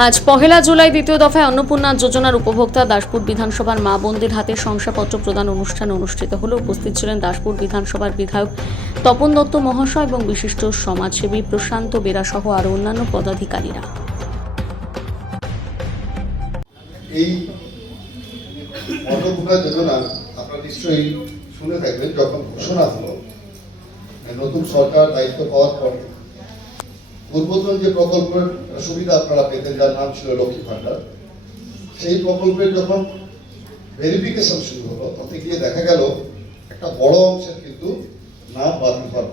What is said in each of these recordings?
আজ পহেলা জুলাই দ্বিতীয় দফায় অন্নপূর্ণা যোজনার উপভোক্তা দাসপুর বিধানসভার মা বোনদের হাতে শংসাপত্র প্রদান অনুষ্ঠান অনুষ্ঠিত হলো। উপস্থিত ছিলেন দাসপুর বিধানসভার বিধায়ক তপন দত্ত মহাশয় এবং বিশিষ্ট সমাজসেবী প্রশান্ত বেরা সহ আরও অন্যান্য পদাধিকারীরা। এই অন্নপূর্ণা যোজনা আপনারা নিশ্চয়ই শুনে থাকবেন। যখন ঘোষণা হলো নতুন সরকার দায়িত্ব পাওয়ার পরে পূর্বতন যে প্রকল্পের সুবিধা আপনারা পেতেন, যার নাম ছিল লক্ষ্মী ভান্ডার, সেই প্রকল্পের যখন ভেরিফিকেশন শুরু হলো তাতে গিয়ে দেখা গেল একটা বড় অংশের কিন্তু নাম বাতিল হওয়ার।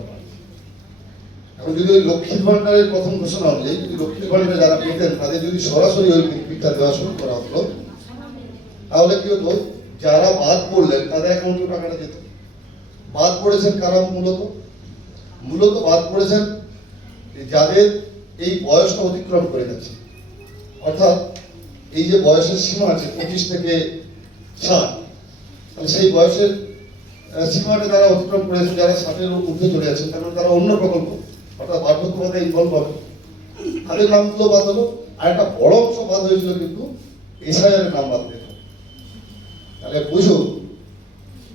এখন যদি ওই লক্ষ্মী ভান্ডারের প্রথম ঘোষণা অনুযায়ী যদি লক্ষ্মী ভান্ডারে যারা পেতেন তাদের যদি সরাসরি ওই বেনিফিটটা দেওয়া শুরু করা হলো, তাহলে কি হতো, যারা বাদ পড়লেন তাদের অ্যাকাউন্টে টাকাটা যেত। বাদ পড়েছেন কারা? মূলত বাদ পড়েছেন যাদের এই বয়সটা অতিক্রম করে গেছে, অর্থাৎ এই যে বয়সের সীমা আছে 25 থেকে 60, তাহলে সেই বয়সের সীমাটা যারা অতিক্রম করেছে, যারা 60-এর ঊর্ধ্বে চলে যাচ্ছেন, কারণ তারা অন্য প্রকল্প অর্থাৎ বার্ধক্য ভাতা ইনভলভ হবে, তাদের নামগুলো বাদ হলো। আর একটা বড় অংশ বাদ হয়েছিল কিন্তু এসআইআর এর নাম বাদ দিত। তাহলে বুঝুন,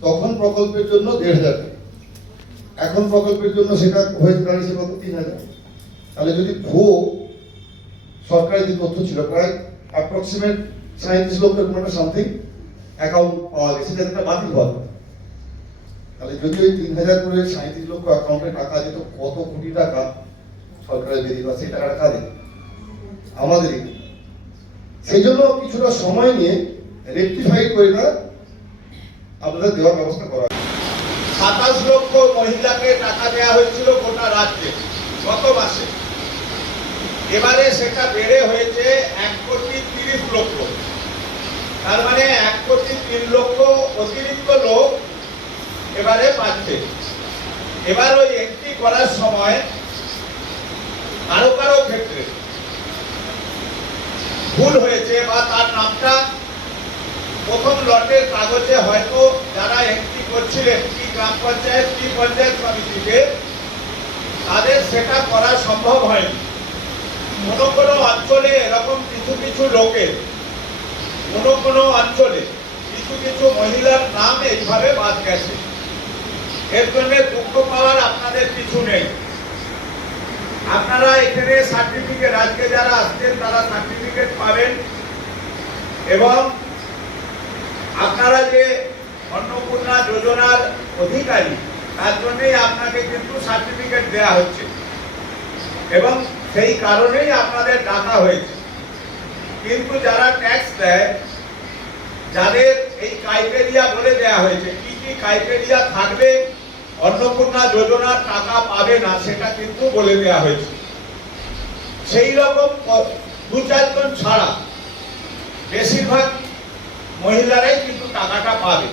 তখন প্রকল্পের জন্য 1,500 টাকা, এখন প্রকল্পের জন্য সেটা হয়ে দাঁড়িয়েছে কত? 3,000। তাহলে যদি ভুয়ো সরকারি যে তথ্য ছিল, প্রায় অ্যাপ্রক্সিমেট 37 লক্ষের মতো সামথিং অ্যাকাউন্ট পাওয়া গেছে যেটা বাতিল হওয়ার। তাহলে যদি ওই 3,000 করে 37 লক্ষ অ্যাকাউন্টে টাকা যেত, কত কোটি টাকা সরকারের বেরিয়ে আসে, সেই টাকাটা কাঁদে আমাদেরই। সেই জন্য কিছুটা সময় নিয়ে রেকটিফাই করে না আপনাদের দেওয়ার ব্যবস্থা করা। 27 লক্ষ মহিলাকে টাকা দেওয়া হয়েছিল গোটা রাজ্যে গত মাসে। এবারে সেটা বেড়ে হয়েছে 1,30 লক্ষ। তার মানে 1,03 লক্ষ অতিরিক্ত লোক এবারে পাচ্ছে। এবার ওই এন্ট্রি করার সময় কারো কারো ক্ষেত্রে ভুল হয়েছে বা তার নামটা প্রথম লটের কাগজে হয়তো যারা এন্ট্রি করছিলেন কি গ্রাম পঞ্চায়েত কি পঞ্চায়েত সমিতিতে, তাদের সেটা করা সম্ভব হয়নি। কোনো অঞ্চলে এরকম কিছু লোকের কোনো অঞ্চলে কিছু মহিলার নাম এইভাবে বাদ গেছে। এর জন্য দুঃখ পাওয়ার আপনাদের কিছু নেই। আপনারা এখানে সার্টিফিকেট, আজকে যারা আসছেন তারা সার্টিফিকেট পাবেন, এবং আপনারা যে অন্নপূর্ণা যোজনার অধিকারী তার জন্যই আপনাকে কিন্তু সার্টিফিকেট দেওয়া হচ্ছে, এবং সেই কারণেই আপনাদের ডাকা হয়েছে। কিন্তু যারা ট্যাক্স দেয়, যাদের এই ক্রাইটেরিয়া বলে দেওয়া হয়েছে, কি কি ক্রাইটেরিয়া থাকবে অন্নপূর্ণা যোজনার টাকা পাবে না, সেটা কিন্তু বলে দেওয়া হয়েছে। সেই রকম 2-4 জন ছাড়া বেশিরভাগ মহিলারাই কিন্তু টাকাটা পাবে।